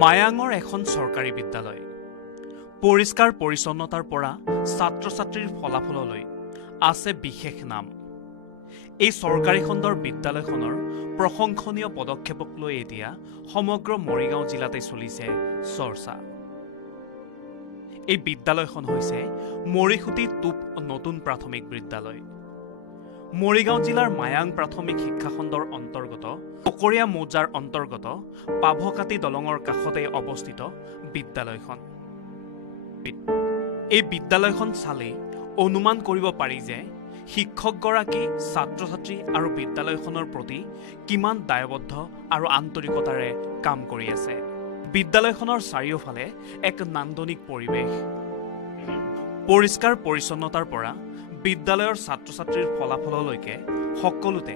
মায়াঙৰ এখন চৰকাৰী বিদ্যালয় পৰিষ্কাৰ পৰিচ্ছন্নতাৰ পৰা ছাত্ৰ-ছাত্ৰীৰ ফলাফললৈ আছে বিশেষ নাম। এই চৰকাৰী খণ্ডৰ বিদ্যালয়খনৰ প্ৰশংসনীয় পদক্ষেপক লৈ এতিয়া সমগ্ৰ মৰিগাঁও জিলাতে চলিছে চৰ্চা। এই বিদ্যালয়খন হৈছে মৰিখুটি টোপ নতুন প্ৰাথমিক বিদ্যালয়। মৰিগাঁও জিলাৰ মায়াং প্ৰাথমিক শিক্ষা খণ্ডৰ অন্তৰ্গত পকৰীয়া মৌজাৰ অন্তৰ্গত পাভকাটি দলঙৰ কাষতে অৱস্থিত বিদ্যালয়খন। এই বিদ্যালয়খন চালেই অনুমান কৰিব পাৰি যে শিক্ষকগৰাকী ছাত্ৰ-ছাত্ৰী আৰু বিদ্যালয়খনৰ প্ৰতি কিমান দায়বদ্ধ আৰু আন্তৰিকতাৰে কাম কৰি আছে। বিদ্যালয়খনৰ চাৰিওফালে এক নান্দনিক পৰিৱেশ। পৰিষ্কাৰ পৰিচ্ছন্নতাৰ পৰা বিদ্যালয়ৰ ছাত্ৰ-ছাত্ৰীৰ ফলাফললৈকে সকলোতে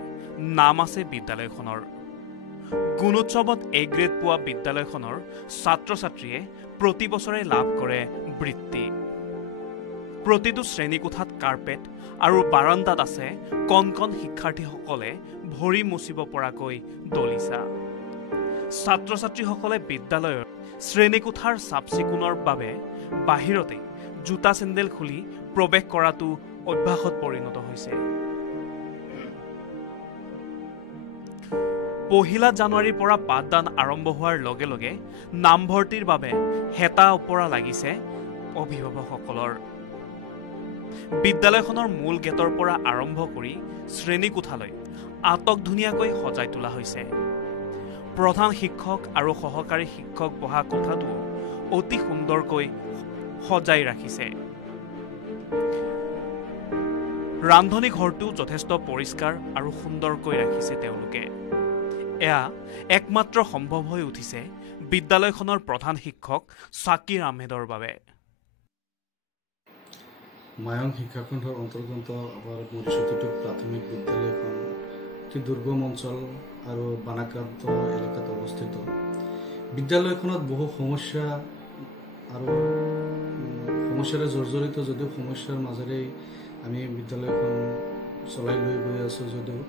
নাম আছে বিদ্যালয়খনৰ। গুণোৎসৱত এ গ্ৰেড পোৱা বিদ্যালয়খনৰ ছাত্ৰ-ছাত্ৰীয়ে প্ৰতি বছৰে লাভ কৰে বৃত্তি। প্ৰতিটো শ্ৰেণীকোঠাত কাৰ্পেট আৰু বাৰাণ্ডাত আছে কণ কণ শিক্ষাৰ্থীসকলে ভৰি মুচিব পৰাকৈ দলিচা। ছাত্ৰ-ছাত্ৰীসকলে বিদ্যালয়ৰ শ্ৰেণীকোঠাৰ চাফ-চিকুণৰ বাবে বাহিৰতে জোতা চেণ্ডেল খুলি প্ৰৱেশ কৰাটো অভ্যাসত পৰিণত হৈছে। 1 জানুৱাৰীৰ পৰা পাঠদান আৰম্ভ হোৱাৰ লগে লগে নামভৰ্তিৰ বাবে হেতা ওপৰা লাগিছে অভিভাৱকসকলৰ। বিদ্যালয়খনৰ মূল গেটৰ পৰা আৰম্ভ কৰি শ্ৰেণীকোঠালৈ আটক ধুনীয়াকৈ সজাই তোলা হৈছে। প্ৰধান শিক্ষক আৰু সহকাৰী শিক্ষক বহা কোঠাটোও অতি সুন্দৰকৈ সজাই ৰাখিছে। ৰান্ধনী ঘৰটো যথেষ্ট পৰিষ্কাৰ আৰু সুন্দৰকৈ ৰাখিছে তেওঁলোকে। এয়া একমাত্ৰ সম্ভৱ হৈ উঠিছে বিদ্যালয়খনৰ প্ৰধান শিক্ষক ছাকিৰ আহমেদৰ বাবে। মায়াং শিক্ষাখণ্ডৰ অন্তৰ্গত আমাৰ মৰিচুটি প্ৰাথমিক বিদ্যালয়খন অতি দুৰ্গম অঞ্চল আৰু বানাক্ৰান্ত এলেকাত অৱস্থিত। বিদ্যালয়খনত বহু সমস্যা আৰু সমস্যাৰে জৰ্জৰিত যদিও সমস্যাৰ মাজেৰেই আমি বিদ্যালয়খন চলাই লৈ গৈ আছোঁ যদিও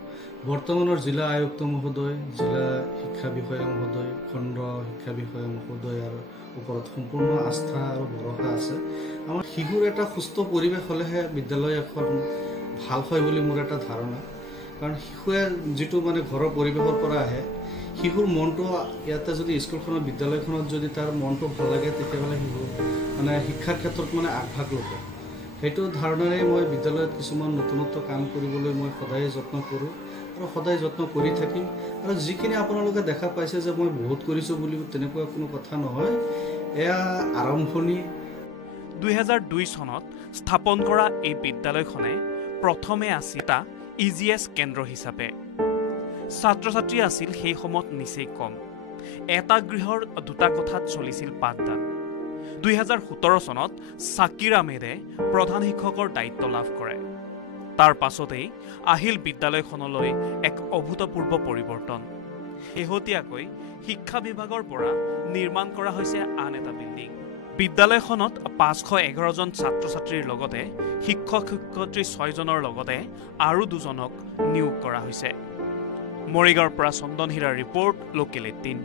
বৰ্তমানৰ জিলা আয়ুক্ত মহোদয়, জিলা শিক্ষা বিষয়া মহোদয়, খণ্ড শিক্ষা বিষয়া মহোদয়ৰ ওপৰত সম্পূৰ্ণ আস্থা আৰু ভৰসা আছে। আমাৰ শিশুৰ এটা সুস্থ পৰিৱেশ হ'লেহে বিদ্যালয় এখন ভাল হয় বুলি মোৰ এটা ধাৰণা। কাৰণ শিশুৱে যিটো ঘৰৰ পৰিৱেশৰ পৰা আহে, শিশুৰ মনটো ইয়াতে যদি স্কুলখনৰ বিদ্যালয়খনত যদি তাৰ মনটো ভাল লাগে তেতিয়াহ'লে শিশু শিক্ষাৰ ক্ষেত্ৰত আগভাগ ল'ব। সেইটো ধাৰণাৰে মই বিদ্যালয়ত কিছুমান নতুনত্ব কাম কৰিবলৈ মই সদায় যত্ন কৰোঁ আৰু সদায় যত্ন কৰি থাকিম। আৰু যিখিনি আপোনালোকে দেখা পাইছে যে মই বহুত কৰিছোঁ বুলি তেনেকুৱা কোনো কথা নহয়, এয়া আৰম্ভণি। 2002 চনত স্থাপন কৰা এই বিদ্যালয়খনে প্ৰথমে আছিল এটা EGS কেন্দ্ৰ হিচাপে। ছাত্ৰ-ছাত্ৰী আছিল সেই সময়ত নিচেই কম। এটা গৃহৰ 2টা কোঠাত চলিছিল পাঠদান। 2017 চনত ছাকিৰ আহমেদে প্ৰধান শিক্ষকৰ দায়িত্ব লাভ কৰে। তাৰ পাছতেই আহিল বিদ্যালয়খনলৈ এক অভূতপূৰ্ব পৰিৱৰ্তন। শেহতীয়াকৈ শিক্ষা বিভাগৰ পৰা নিৰ্মাণ কৰা হৈছে আন এটা বিল্ডিং। বিদ্যালয়খনত 511 জন ছাত্ৰ-ছাত্ৰীৰ লগতে শিক্ষক-শিক্ষয়িত্ৰী 6 জনৰ লগতে আৰু 2 জনক নিয়োগ কৰা হৈছে। মৰিগাঁৱৰ পৰা চন্দন হীৰাৰ ৰিপৰ্ট, লোকেল 18।